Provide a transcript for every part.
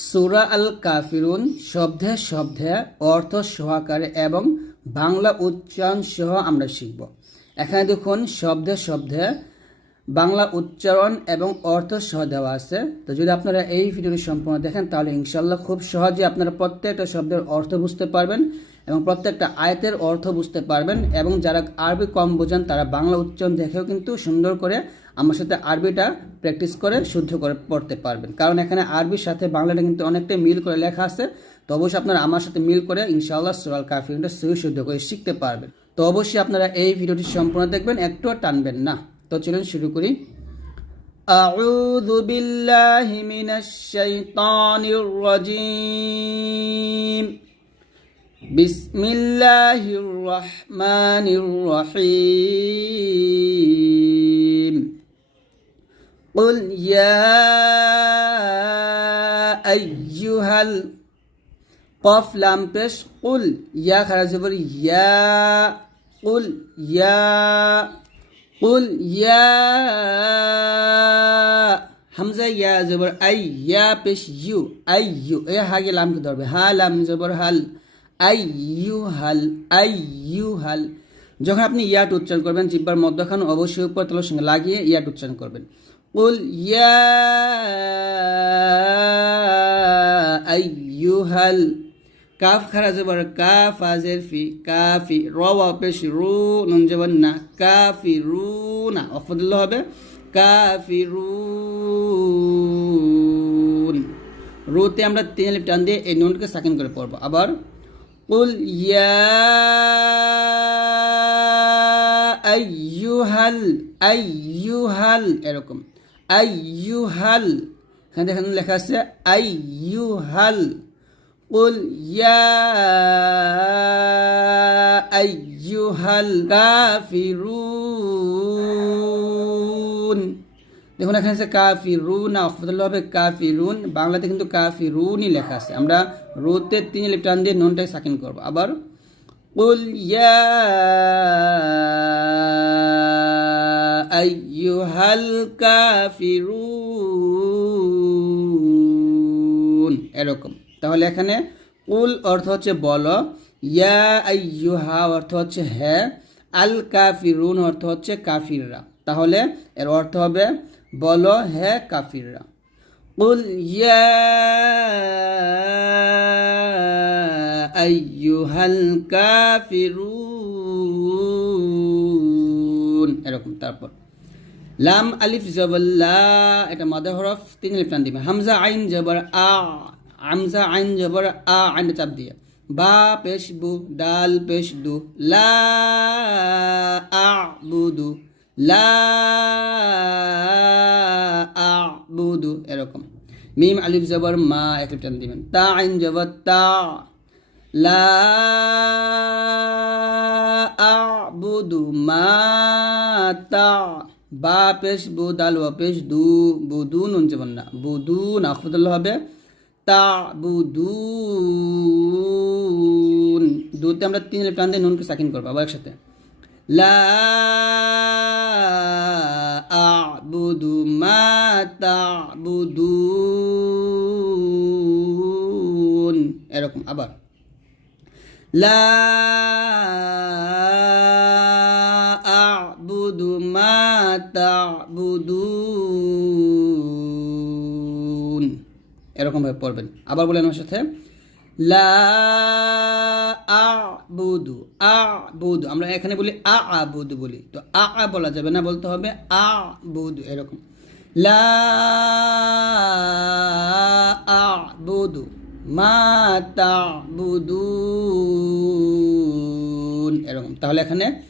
সুরা আল কাফিরুন শব্দে শব্দে অর্থ সহকারে এবং বাংলা উচ্চারণ সহ আমরা শিখব। এখানে দেখুন শব্দে শব্দে বাংলা উচ্চারণ এবং অর্থ সহ দেওয়া আছে। তো যদি আপনারা এই ভিডিওটি সম্পূর্ণ দেখেন, তাহলে ইনশাল্লাহ খুব সহজে আপনারা প্রত্যেকটা শব্দের অর্থ বুঝতে পারবেন এবং প্রত্যেকটা আয়তের অর্থ বুঝতে পারবেন এবং যারা আরবি কম বোঝেন, তারা বাংলা উচ্চারণ দেখেও কিন্তু সুন্দর করে আমার সাথে আরবিটা প্র্যাকটিস করে শুদ্ধ করে পড়তে পারবেন কারণ এখানে আরবির সাথে বাংলাটা কিন্তু অনেকটাই মিল করে লেখা আছে তো অবশ্যই আপনারা আমার সাথে মিল করে ইনশাআল্লাহ সুরাল কাফিরটা সহি শুদ্ধ করে শিখতে পারবেন তো অবশ্যই আপনারা এই ভিডিওটি সম্পূর্ণ দেখবেন একটুও টানবেন না তো চলুন শুরু করি أعوذ بالله من الشيطان الرجيم بسم الله الرحمن الرحيم قل يا أيها القف لام পেশ قل يا খারাপ জবর ইয়া قل يا قل يا হামজা ইয়া জবর আই ইয়া পেশ ইউ আই ইউ এ হাগে লামকে ধরবে হা লাম জবর হাল আই ইউ হাল আই ইউ হাল যখন আপনি ইয়াট উচ্চারণ করবেন জিব্বার মধ্যখান অবশ্যই উপর তলার সঙ্গে লাগিয়ে ইয়াট উচ্চারণ করবেন قل يا أيها কাফ খারা জবর কাফ আজের ফি কাফি র ওয়া পেশ রু নুন জবর না কাফি রু না অফদুল্লাহ হবে কাফি রুন রুতে আমরা তিন লিপ টান দিয়ে এই নুনকে সাকিন করে পড়বো আবার কুল ইয়া আইয়ুহাল আইয়ুহাল এরকম আইয়ুহাল এখানে দেখেন লেখা আছে আইয়ুহাল قل يا أيها الكافرون দেখুন এখানে আছে কাফিরুন না অফদুল্লাহ হবে কাফিরুন বাংলাতে কিন্তু কাফিরুনই লেখা আছে আমরা রুতে তিন লিপ টান দিয়ে নুনটাকে সাকিন করব আবার قل يا أيها الكافرون এরকম তাহলে এখানে উল অর্থ হচ্ছে বল ইয়া আইয়ুহা অর্থ হচ্ছে হ্যাঁ আল কাফিরুন অর্থ হচ্ছে কাফিররা তাহলে এর অর্থ হবে বলো হ্যাঁ কাফিররা উল ইয়া আইয়ুহাল কাফিরুন এরকম, তারপর। লাম আলিফ জবল্লা এটা মাদা হরফ, তিন আলিফ টান দিবে। হামজা আইন জবর আ আমজা আইন জবর আ আইন চাপ দিয়ে। বা পেশ বু, ডাল পেশ দু, লা আ বুদু লা আ বুদু এরকম। মিম আলিফ জবর মা, এক লিপ টান দিবেন। তা আইন জবর তা, লা আ বুদু মা তা বা পেশ বু ওয়া পেশ দু বুদু নুন যাবেন না বুদু না হবে তা বুদুন দুতে আমরা তিন টান দিয়ে নুনকে সাকিন করব আবার একসাথে। লা আবুদু মা তাবুদুন এরকম, আবার। লা আবুদু মা তাবুদুন এরকম ভাবে পড়বেন। আবার বলেন আমার সাথে। লা আবুদু আবুদু আমরা এখানে বলি আ আবুদু বলি। তো আ আ বলা যাবে না, বলতে হবে আ বুদু এরকম। লা আবুদু মা তাবুদুন। এরকম। তাহলে এখানে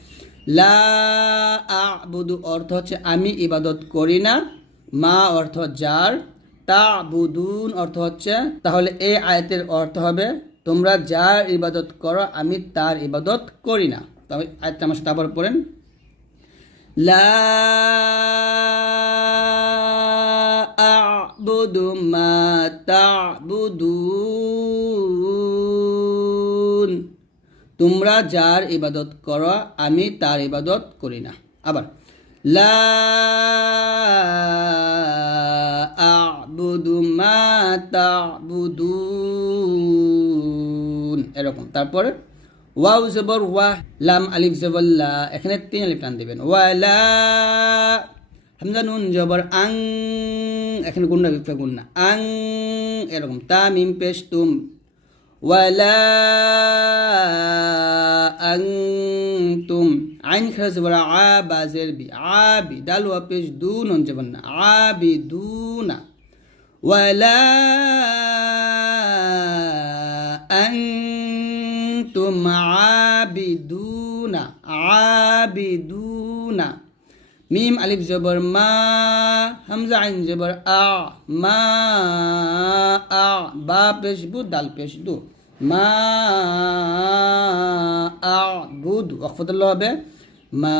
লা আবুদু অর্থ হচ্ছে আমি ইবাদত করি না, মা অর্থ যার তা বুদুন অর্থ হচ্ছে, তাহলে এই আয়তের অর্থ হবে, তোমরা যার ইবাদত করো, আমি তার ইবাদত করি না। তবে আয়তটা আমার সাথে আবার পড়েন। লা আবুদু মা তাবুদুন তোমরা যার ইবাদত করো, আমি তার ইবাদত করি না। আবার, লা আ'বুদু মা তা'বুদুন। এরকম। তারপর ওয়াও জবর ওয়া লাম আলিফ জবর লা। এখানে তিন আলিফ টান দিবেন। ওয়ালা হামজা নুন জবর আং, এখানে গুন্না বিপা গুন্না আং, এরকম। তামিম মিম তুম ওয়ালা আং তুম আইন খারাজ বলা আ বাজের বি। আবি দাল, ওয়া, পেশ, দু, নুন জবর না আবি দু, না। ওয়ালা আং তুম দু, না। মিম আলিফ জবর মা হামজা আইন জবর আ মা আ বা পেশ বু দাল পেশ দু মা আ বুদ ওয়াকফতুল্লাহ হবে মা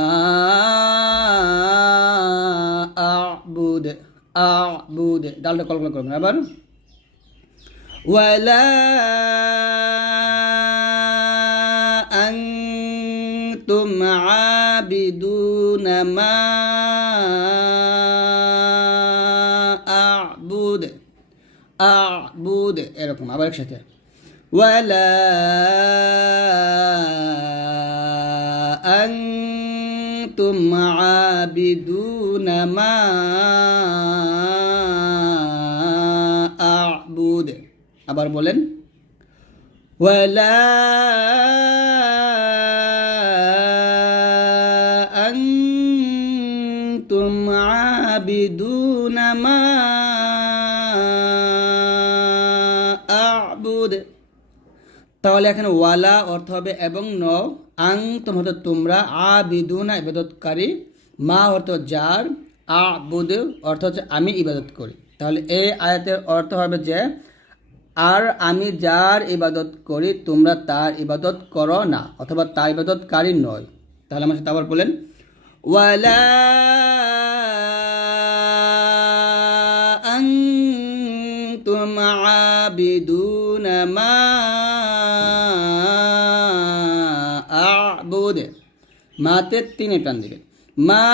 আ বুদ আ বুদ ডালটা কল্পনা করবেন আবার ولا أنتم عابدون ما أعبد أعبد এরকম আবার একসাথে ولا أنتم عابدون ما أعبد আবার বলেন ولا তাহলে এখানে ওয়ালা অর্থ হবে এবং ন, আং তোমার তোমরা আ বিদুন ইবাদতকারী, মা অর্থ যার আ বুদ অর্থ হচ্ছে আমি ইবাদত করি। তাহলে এই আয়াতের অর্থ হবে যে, আর আমি যার ইবাদত করি, তোমরা তার ইবাদত করো না, অথবা তার ইবাদতকারী নয়। তাহলে আমার সাথে আবার বলেন, ওয়ালা আং তুম আবিদুনা মা أعبد মাতে তিনে টান দিবেন মা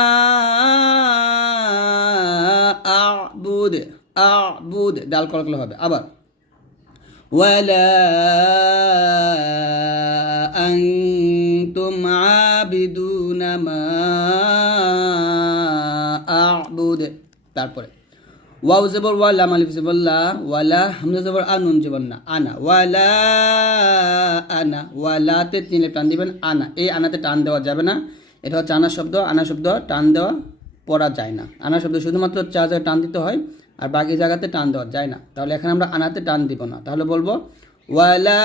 আবুদ আবুদ ডাল কলকল হবে আবার ولا أنتم عابدون ما أعبد তারপরে ওয়াও জবর ওয়া লাম আলিফ লা, ওয়ালা হামজা জবর আ, নুন জবর না, আনা। ওয়ালা, আনা। ওয়ালাতে তিনে টান দিবেন, আনা। এই আনাতে টান দেওয়া যাবে না। এটা হচ্ছে আনা শব্দ আনা শব্দ টান দেওয়া পড়া যায় না। আনা শব্দ শুধুমাত্র চার জায়গায় টান দিতে হয়, আর বাকি জায়গাতে টান দেওয়া যায় না। তাহলে এখানে আমরা আনাতে টান দিব না। তাহলে বলব, ওয়ালা,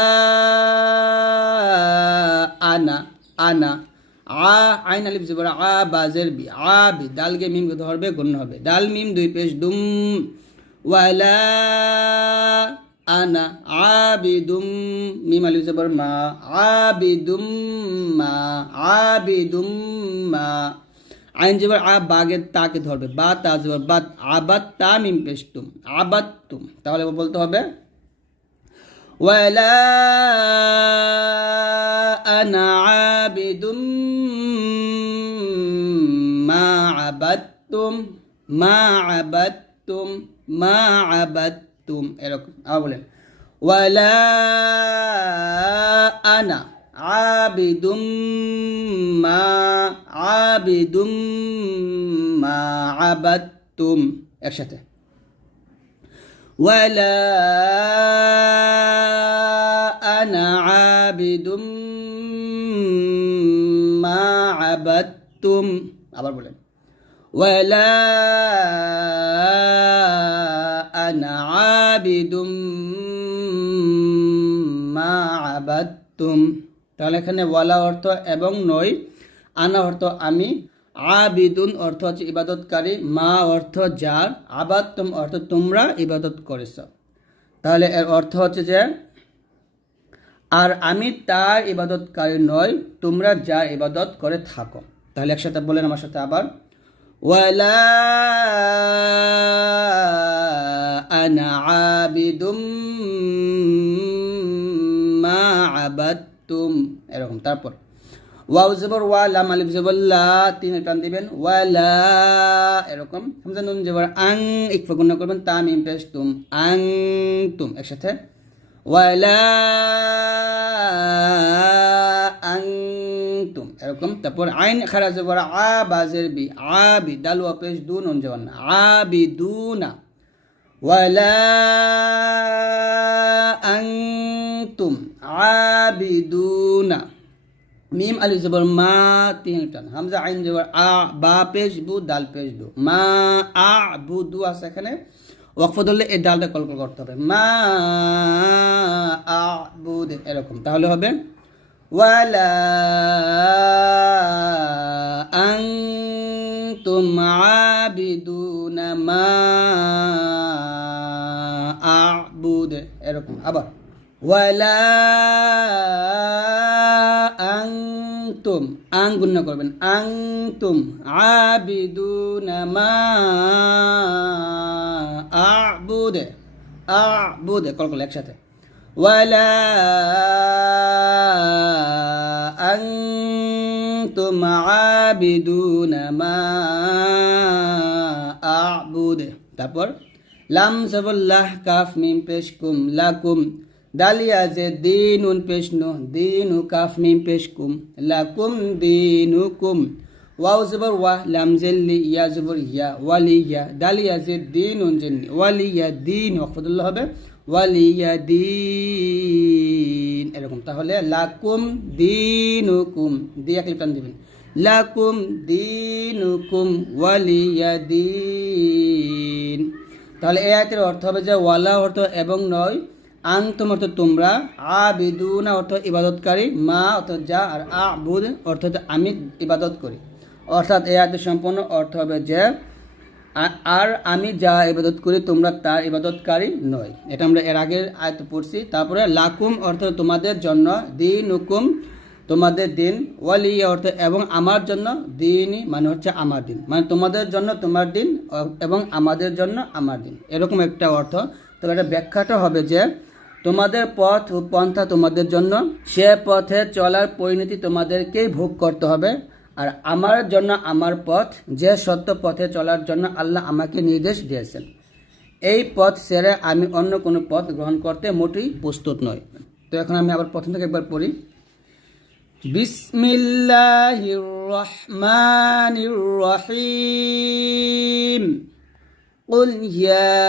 আনা আনা। আ, আইন আলিফ জবর আ, বাজের বি, আ, বি ডালকে মিমকে ধরবে, গণ্য হবে। ডাল মিম, দুই পেশ, দুম, ওয়ালা আনা আবিদুম মিম আলিফ জবর মা আবিদুম মা আবিদুম মা। আইন জবর আ বাগের তাকে ধরবে। বা, তা জবর বাত আবাত তা, মিম, পেশ তুম আবাত তুম তাহলে বলতে হবে ولا أنا عابد ما عبدتم ما عبدتم ما عبدتم এরকম আবার বলেন ولا أنا عابد ما عابد ما عبدتم একসাথে ولا أنا عابد ما عبدتم আবার বলেন ولا أنا عابد ما عبدتم তাহলে এখানে ওয়ালা অর্থ এবং নয় আনা অর্থ আমি আবিদুন অর্থ হচ্ছে ইবাদতকারী, মা অর্থ যার আবাদতুম অর্থ তোমরা ইবাদত করেছ। তাহলে এর অর্থ হচ্ছে যে, আর আমি তার ইবাদতকারী নয় তোমরা যার ইবাদত করে থাকো। তাহলে একসাথে বলেন আমার সাথে আবার। ওয়ালা আবিদুম মা আবাদতুম। এরকম, তারপর। ওয়াও জবর ওয়া লাম আলিফ জবর লা তিন টান দিবেন ওয়ালা এরকম হামজা নুন জবর আং ইকফা গুণ করবেন তা মিম পেশ তুম আং তুম একসাথে ওয়ালা আং তুম এরকম তারপর আইন খারা জবর আ বাজের বি আ বি দাল ওয়া পেশ দু নুন জবর না আ বি দু না ولا أنتم عابدون মিম আলি জবর মা তিন টান। হামজা আইন জবর আ, বা পেশ বু, দাল পেশ দু মা, আ, বু, দু আছে এখানে। ওয়াকফ ধরলে এই ডালটা কল্পনা করতে হবে। মা, আ, বু এরকম। তাহলে হবে, ওয়ালা আনতুম আবিদুনা মা আবুদ এরকম। আবার, ওয়ালা তুম আং গুণ্য করবেন। আং তুম আবিদুনামা আবুদে আবুদে, কল করলে একসাথে। ওয়ালা আং তুম আবিদুনামা আবুদে। তারপর, লাম সবুল্লাহ কাফ মিম পেশ কুম লাকুম। দালিয়া যে দিনুন পেশ নো দিনু কাফ মিম পেশ কুম লাকুম দিনুকুম ওয়াও জবর ওয়া লাম জেল্লি ইয়া জবর ইয়া ওয়ালিয়া দালিয়া যে দিনুন জেন্নি ওয়ালিয়া দিন ওয়াকফতুল্লাহ হবে ওয়ালিয়া দিন এরকম তাহলে লাকুম দিনুকুম দিয়ে এক টান দিবেন লাকুম দিনুকুম ওয়ালিয়া দিন তাহলে এই আয়তের অর্থ হবে যে ওয়ালা অর্থ এবং নয় আন্তম অর্থ তোমরা আ বিদুনা অর্থ ইবাদতকারী, মা অর্থ যা, আর আ বুদ অর্থ হচ্ছে আমি ইবাদত করি। অর্থাৎ এই আয়তের সম্পূর্ণ অর্থ হবে যে আর আমি যা ইবাদত করি, তোমরা তার ইবাদতকারী নয়। এটা আমরা এর আগের আয়ত পড়ছি। তারপরে, লাকুম অর্থ তোমাদের জন্য দিন হুকুম তোমাদের দিন, ওয়ালি অর্থ এবং আমার জন্য, দিনই মানে হচ্ছে আমার দিন। মানে তোমাদের জন্য তোমার দিন, এবং আমাদের জন্য আমার দিন। এরকম একটা অর্থ। তবে এটা ব্যাখ্যাটা হবে যে তোমাদের পথ ও পন্থা তোমাদের জন্য সে পথে চলার পরিণতি তোমাদেরকেই ভোগ করতে হবে আর আমার জন্য আমার পথ যে সত্য পথে চলার জন্য আল্লাহ আমাকে নির্দেশ দিয়েছেন এই পথ ছেড়ে আমি অন্য কোনো পথ গ্রহণ করতে মোটেই প্রস্তুত নই তো এখন আমি আবার প্রথম থেকে একবার পড়ি বিসমিল্লাহির রহমানির রহিম قل يا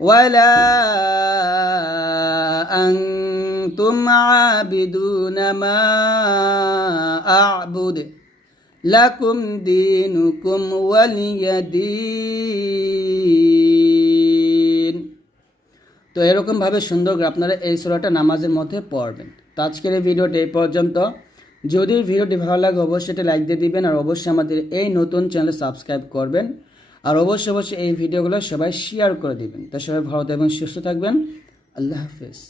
ولا أنتم عابدون ما أعبد لكم دينكم ولي دين তো এরকমভাবে সুন্দর করে আপনারা এই সুরাটা নামাজের মধ্যে পড়বেন তো আজকের এই ভিডিওটা এই পর্যন্ত যদি ভিডিওটি ভালো লাগে অবশ্যই এটা লাইক দিয়ে দিবেন আর অবশ্যই আমাদের এই নতুন চ্যানেল সাবস্ক্রাইব করবেন আর অবশ্যই অবশ্যই এই ভিডিওগুলো সবাই শেয়ার করে দিবেন। তো সবাই ভালো এবং সুস্থ থাকবেন। আল্লাহ হাফেজ।